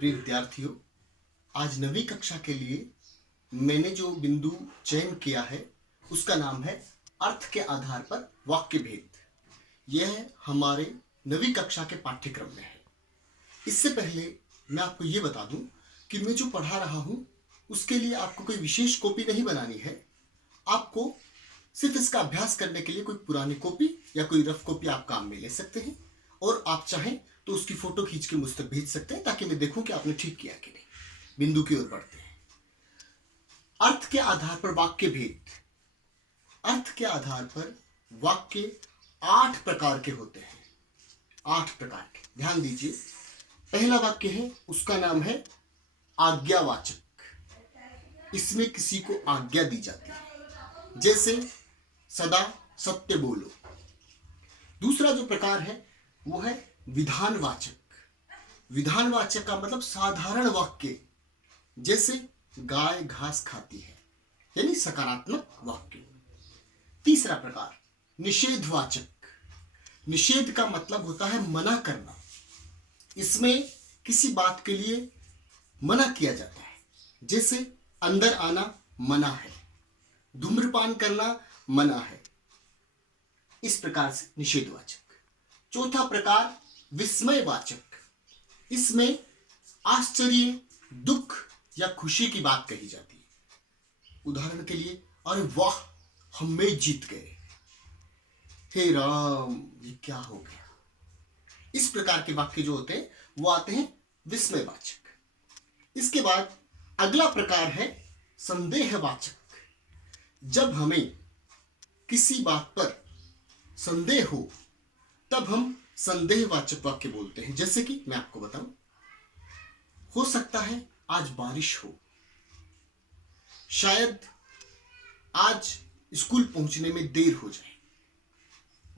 प्रिय विद्यार्थियों, आज नवीं कक्षा के लिए मैंने जो बिंदु चयन किया है उसका नाम है अर्थ के आधार पर वाक्य भेद। यह हमारे नवीं कक्षा के पाठ्यक्रम में है। इससे पहले मैं आपको ये बता दूं कि मैं जो पढ़ा रहा हूं उसके लिए आपको कोई विशेष कॉपी नहीं बनानी है। आपको सिर्फ इसका अभ्यास करने के लिए कोई पुरानी कॉपी या कोई रफ कॉपी आप काम में ले सकते हैं और आप चाहें तो उसकी फोटो खींच के मुझ तक भेज सकते हैं ताकि मैं देखूं कि आपने ठीक किया कि नहीं। बिंदु की ओर बढ़ते हैं। अर्थ के आधार पर वाक्य भेद। अर्थ के आधार पर वाक्य 8 प्रकार के होते हैं। 8 प्रकार के, ध्यान दीजिए। पहला वाक्य है, उसका नाम है आज्ञावाचक। इसमें किसी को आज्ञा दी जाती है, जैसे सदा सत्य बोलो। दूसरा जो प्रकार है वो है विधानवाचक। विधानवाचक का मतलब साधारण वाक्य, जैसे गाय घास खाती है, यानी सकारात्मक वाक्य। तीसरा प्रकार निषेधवाचक। निषेध का मतलब होता है मना करना। इसमें किसी बात के लिए मना किया जाता है, जैसे अंदर आना मना है, धूम्रपान करना मना है। इस प्रकार से निषेधवाचक। चौथा प्रकार विस्मयवाचक। इसमें आश्चर्य, दुख या खुशी की बात कही जाती है। उदाहरण के लिए, अरे वाह, हम मैच जीत गए, हे राम ये क्या हो गया। इस प्रकार के वाक्य जो होते हैं वो आते हैं विस्मयवाचक। इसके बाद अगला प्रकार है संदेहवाचक। जब हमें किसी बात पर संदेह तब हम संदेहवाचक वाक्य बोलते हैं। जैसे कि मैं आपको बताऊं, हो सकता है आज बारिश हो, शायद आज स्कूल पहुंचने में देर हो जाए।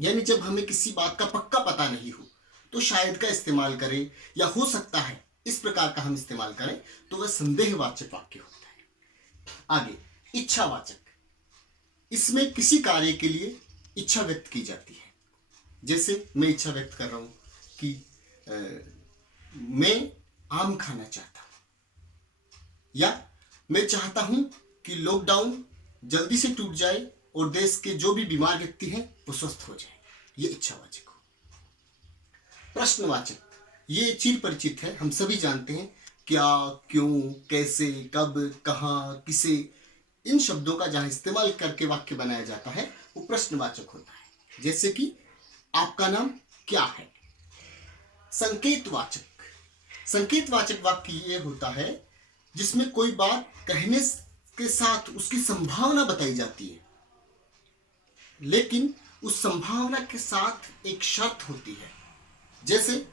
यानी जब हमें किसी बात का पक्का पता नहीं हो तो शायद का इस्तेमाल करें, या हो सकता है इस प्रकार का हम इस्तेमाल करें, तो वह संदेहवाचक वाक्य होता है। आगे इच्छावाचक। इसमें किसी कार्य के लिए इच्छा व्यक्त की जाती है। जैसे मैं इच्छा व्यक्त कर रहा हूं कि मैं आम खाना चाहता हूं, या मैं चाहता हूं कि लॉकडाउन जल्दी से टूट जाए और देश के जो भी बीमार व्यक्ति हैं वो स्वस्थ हो जाए। ये इच्छावाचक हो। प्रश्नवाचक, ये चिर परिचित है, हम सभी जानते हैं। क्या, क्यों, कैसे, कब, कहां, किसे, इन शब्दों का जहां इस्तेमाल करके वाक्य बनाया जाता है वो प्रश्नवाचक होता है। जैसे कि आपका नाम क्या है। संकेतवाचक। संकेतवाचक वाक्य ये होता है जिसमें कोई बात कहने के साथ उसकी संभावना बताई जाती है, लेकिन उस संभावना के साथ एक शर्त होती है। जैसे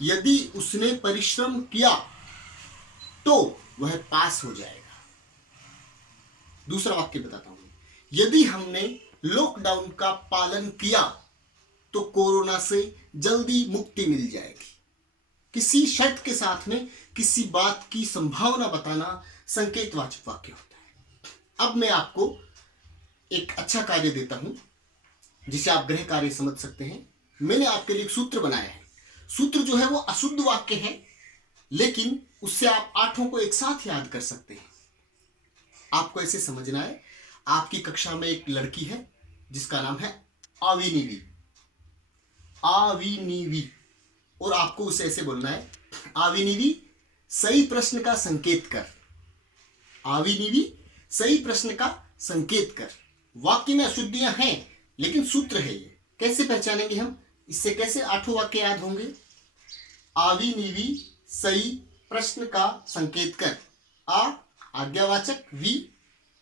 यदि उसने परिश्रम किया तो वह पास हो जाएगा। दूसरा वाक्य बताता हूं, यदि हमने लॉकडाउन का पालन किया तो कोरोना से जल्दी मुक्ति मिल जाएगी। किसी शर्त के साथ में किसी बात की संभावना बताना संकेतवाचक वाक्य होता है। अब मैं आपको एक अच्छा कार्य देता हूं जिसे आप गृह कार्य समझ सकते हैं। मैंने आपके लिए एक सूत्र बनाया है। सूत्र जो है वो अशुद्ध वाक्य है, लेकिन उससे आप 8 को एक साथ याद कर सकते हैं। आपको ऐसे समझना है, आपकी कक्षा में एक लड़की है जिसका नाम है आविनीवी। आविनीवी, और आपको उसे ऐसे बोलना है, आविनीवी सही प्रश्न का संकेत कर। आविनीवी सही प्रश्न का संकेत कर। वाक्य में अशुद्धियां हैं लेकिन सूत्र है ये। कैसे पहचानेंगे हम? इससे कैसे 8 वाक्य याद होंगे? आविनीवी सही प्रश्न का संकेत कर। आ आज्ञावाचक, वी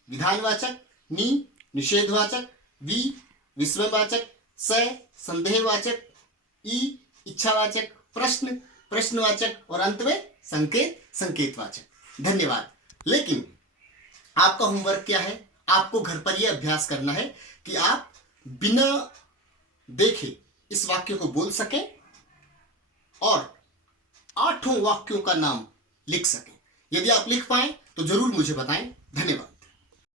विधानवाचक, नी निषेधवाचक, वी विस्मयवाचक, स संदेहवाचक, ई इच्छावाचक, प्रश्न प्रश्नवाचक, और अंत में संकेत संकेतवाचक। धन्यवाद। लेकिन आपका होमवर्क क्या है? आपको घर पर यह अभ्यास करना है कि आप बिना देखे इस वाक्य को बोल सकें और 8 वाक्यों का नाम लिख सकें। यदि आप लिख पाएं तो जरूर मुझे बताएं। धन्यवाद।